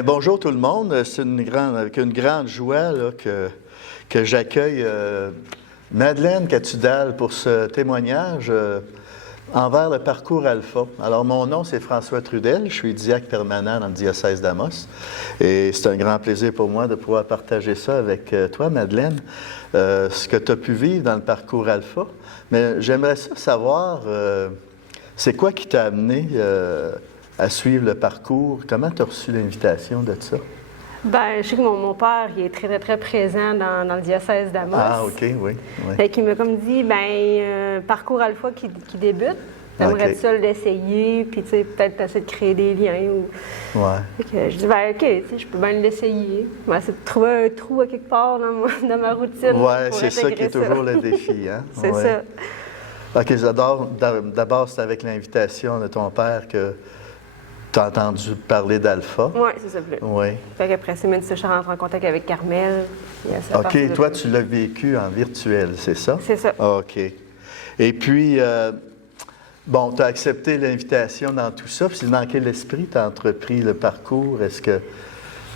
Bien, bonjour tout le monde. C'est avec une grande joie là, que j'accueille Madeleine Catudal pour ce témoignage envers le parcours Alpha. Alors, mon nom, c'est François Trudel. Je suis diacre permanent dans le diocèse d'Amos. Et c'est un grand plaisir pour moi de pouvoir partager ça avec toi, Madeleine, ce que tu as pu vivre dans le parcours Alpha. Mais j'aimerais savoir, c'est quoi qui t'a amené à suivre le parcours? Comment tu as reçu l'invitation de ça? Bien, je sais que mon père, il est très, très, très présent dans le diocèse d'Amos. Ah, OK, oui. Fait qu'il m'a comme dit, bien, parcours Alpha qui débute, t'aimerais ça l'essayer, puis tu sais, peut-être essayer de créer des liens. Ouais. Fait que je dis, bien, OK, tu sais, je peux bien l'essayer. Je vais essayer de trouver un trou à quelque part dans ma routine. Oui, c'est ça qui est toujours le défi, hein? C'est ça. OK, j'adore. D'abord, c'est avec l'invitation de ton père que tu as entendu parler d'Alpha. Oui, c'est ça. Oui. Fait qu'après ça, je suis rentrée en contact avec Carmel. OK, toi, tu l'as vécu en virtuel, c'est ça? C'est ça. OK. Et puis, bon, tu as accepté l'invitation dans tout ça. Puis, dans quel esprit tu as entrepris le parcours? Est-ce que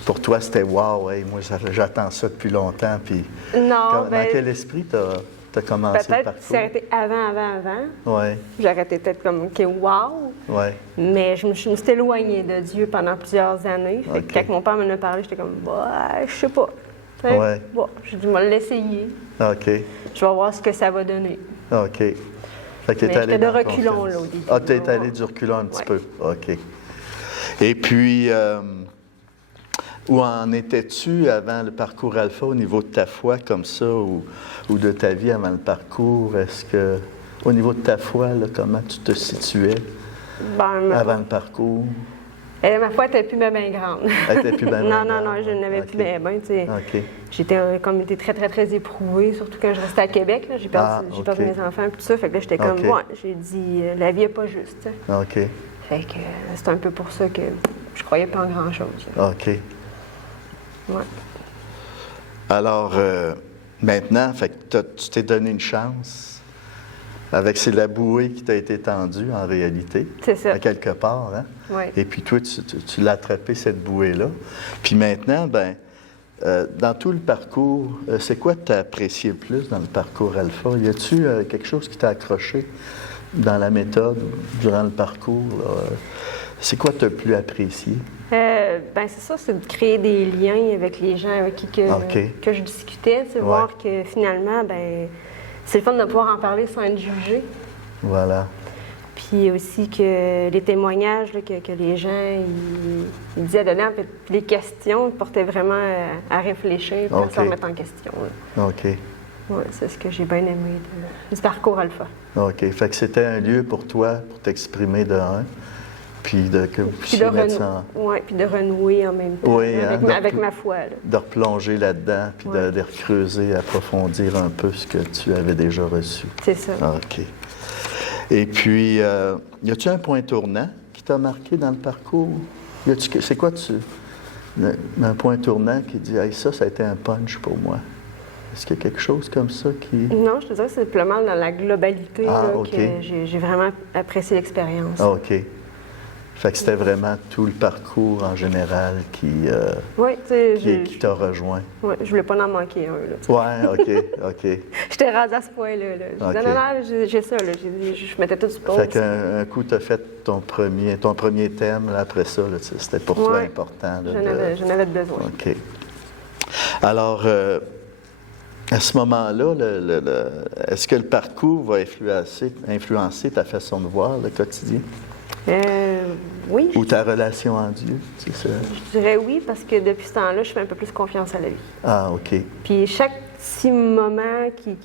pour toi, c'était wow, hey, moi, j'attends ça depuis longtemps? Puis, non, dans quel esprit tu as commencé le parcours? Peut-être si ça arrêté avant. Oui. J'aurais été peut-être comme, OK, wow. Oui. Mais je me suis éloignée de Dieu pendant plusieurs années. Fait que quand mon père m'en a parlé, j'étais comme, bah, je sais pas. Ouais. Bon, j'ai dit, je vais l'essayer. OK. Je vais voir ce que ça va donner. OK. Fait que t'es allé de reculons, là, au début. Ah, tu es allé du reculon un petit peu. OK. Et puis, où en étais-tu avant le parcours Alpha au niveau de ta foi comme ça ou de ta vie avant le parcours? Est-ce que, au niveau de ta foi, là, comment tu te situais avant le parcours? Ma foi n'était plus bien grande. Elle était plus bien grande? Non, je n'avais plus bien, tu sais. OK. J'étais comme été très, très, très éprouvée, surtout quand je restais à Québec. J'ai perdu mes enfants et tout ça. Fait que là, j'étais comme, j'ai dit, la vie n'est pas juste. T'sais. OK. Fait que c'est un peu pour ça que je croyais pas en grand-chose. OK. Ouais. Alors, maintenant, fait que tu t'es donné une chance. C'est la bouée qui t'a été tendue, en réalité. C'est ça. À quelque part, hein? Oui. Et puis toi, tu l'as attrapé, cette bouée-là. Puis maintenant, dans tout le parcours, c'est quoi que tu as apprécié le plus dans le parcours Alpha? Y a-tu quelque chose qui t'a accroché dans la méthode, durant le parcours? C'est quoi que tu as plus apprécié? C'est ça, c'est de créer des liens avec les gens avec qui que je discutais, voir que finalement, c'est le fun de pouvoir en parler sans être jugé. Voilà. Puis aussi que les témoignages là, que les gens ils disaient dedans, puis les questions portaient vraiment à réfléchir, à se remettre en question. Là. OK. Oui, c'est ce que j'ai bien aimé du parcours Alpha. OK. Fait que c'était un lieu pour toi, pour t'exprimer de un, puis que vous puissiez mettre ça en... Oui, puis de renouer en même temps avec ma foi. Là. De replonger là-dedans, puis de recreuser, approfondir un peu ce que tu avais déjà reçu. C'est ça. OK. Et puis, y a-tu un point tournant qui t'a marqué dans le parcours? C'est quoi un point tournant qui dit hey, ça a été un punch pour moi? Est-ce qu'il y a quelque chose comme ça qui... Non, je te dirais que c'est simplement dans la globalité que j'ai vraiment apprécié l'expérience. Ah, OK. Fait que c'était vraiment tout le parcours en général qui t'a rejoint. Oui, je voulais pas en manquer un. Là, oui, OK. J'étais rendue à ce point-là. Là. Non, j'ai ça. Là. Je mettais tout sur pause. Fait qu'un coup, tu as fait ton premier thème. Là, après ça, là, c'était pour toi important. J'en avais besoin. OK. Alors, à ce moment-là, est-ce que le parcours va influencer ta façon de voir le quotidien? Oui. Ou ta relation en Dieu, c'est ça? Je dirais oui, parce que depuis ce temps-là, je fais un peu plus confiance à la vie. Ah, OK. Puis chaque petit moment qui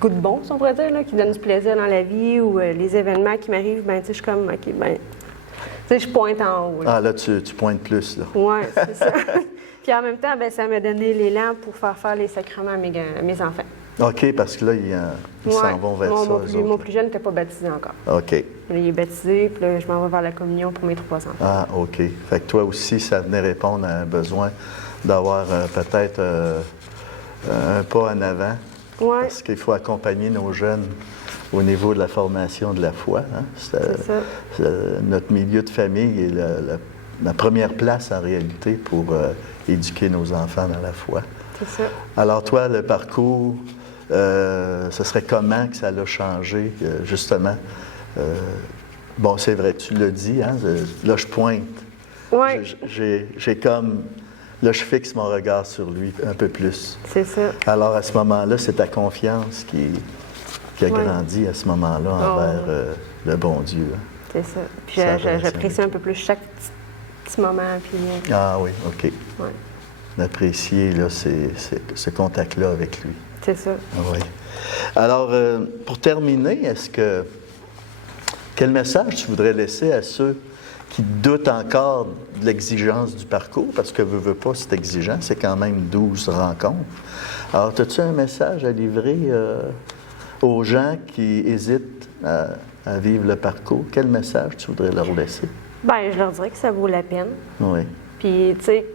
goûte bon, si on pourrait dire, là, qui donne du plaisir dans la vie, ou les événements qui m'arrivent, je suis comme, OK, tu sais, je pointe en haut. Là. Ah, là, tu pointes plus, là. Oui, c'est ça. Puis en même temps, ça m'a donné l'élan pour faire les sacrements à mes enfants. OK, parce que là, ils s'en vont vers ça. Mon plus jeune n'était pas baptisé encore. OK. Il est baptisé, puis là, je m'en vais vers la communion pour mes 3 enfants. Ah, OK. Fait que toi aussi, ça venait répondre à un besoin d'avoir peut-être un pas en avant. Oui. Parce qu'il faut accompagner nos jeunes au niveau de la formation de la foi. Hein? C'est ça. Notre milieu de famille est la première place en réalité pour éduquer nos enfants dans la foi. C'est ça. Alors toi, le parcours, ce serait comment que ça l'a changé, justement? Bon, c'est vrai, tu l'as dit, hein? Là, je pointe. Oui. J'ai comme... Là, je fixe mon regard sur lui un peu plus. C'est ça. Alors, à ce moment-là, c'est ta confiance qui a grandi à ce moment-là envers le bon Dieu. Hein? C'est ça. Puis j'apprécie un peu plus chaque petit moment. Puis... Ah oui, OK. Ouais. D'apprécier là, ce contact-là avec lui. C'est ça. Ah, oui. Alors, pour terminer, quel message tu voudrais laisser à ceux qui doutent encore de l'exigence du parcours? Parce que veux pas, c'est exigeant, c'est quand même 12 rencontres. Alors, as-tu un message à livrer aux gens qui hésitent à vivre le parcours? Quel message tu voudrais leur laisser? Bien, je leur dirais que ça vaut la peine. Oui. Puis, tu sais,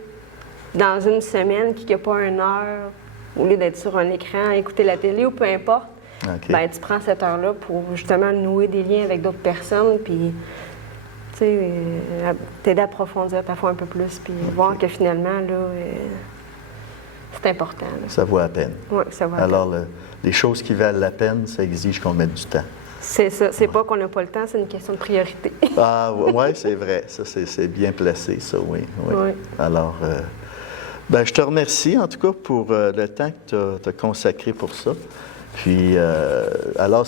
dans une semaine, qui n'a pas une heure, au lieu d'être sur un écran, écouter la télé ou peu importe, ben, tu prends cette heure-là pour justement nouer des liens avec d'autres personnes, puis, tu sais, t'aider à approfondir ta foi un peu plus, puis voir que finalement, là, c'est important. Là. Ça vaut la peine. Oui, ça vaut la peine. Alors, les choses qui valent la peine, ça exige qu'on mette du temps. C'est ça. C'est pas qu'on n'a pas le temps, c'est une question de priorité. Ah, oui, c'est vrai. Ça, c'est bien placé, ça, oui. Alors, ben, je te remercie, en tout cas, pour le temps que tu as consacré pour ça. Puis, alors,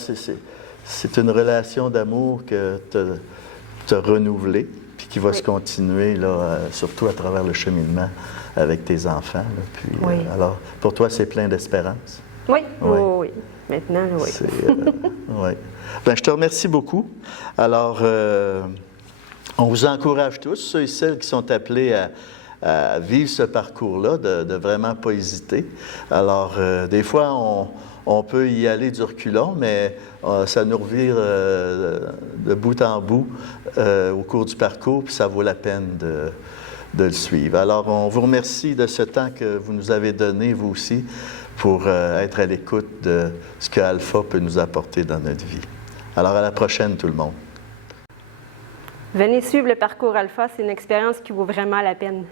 c'est une relation d'amour que tu as renouvelée, puis qui va se continuer, là, surtout à travers le cheminement avec tes enfants. Là. Puis, alors, pour toi, c'est plein d'espérance. Oui, oui. Maintenant, oui. Oui. Bien, je te remercie beaucoup. Alors, on vous encourage tous, ceux et celles qui sont appelés à vivre ce parcours-là, de vraiment pas hésiter. Alors, des fois, on peut y aller du reculon, mais ça nous revire de bout en bout au cours du parcours, puis ça vaut la peine de le suivre. Alors, on vous remercie de ce temps que vous nous avez donné, vous aussi, pour être à l'écoute de ce que Alpha peut nous apporter dans notre vie. Alors, à la prochaine, tout le monde. Venez suivre le parcours Alpha, c'est une expérience qui vaut vraiment la peine.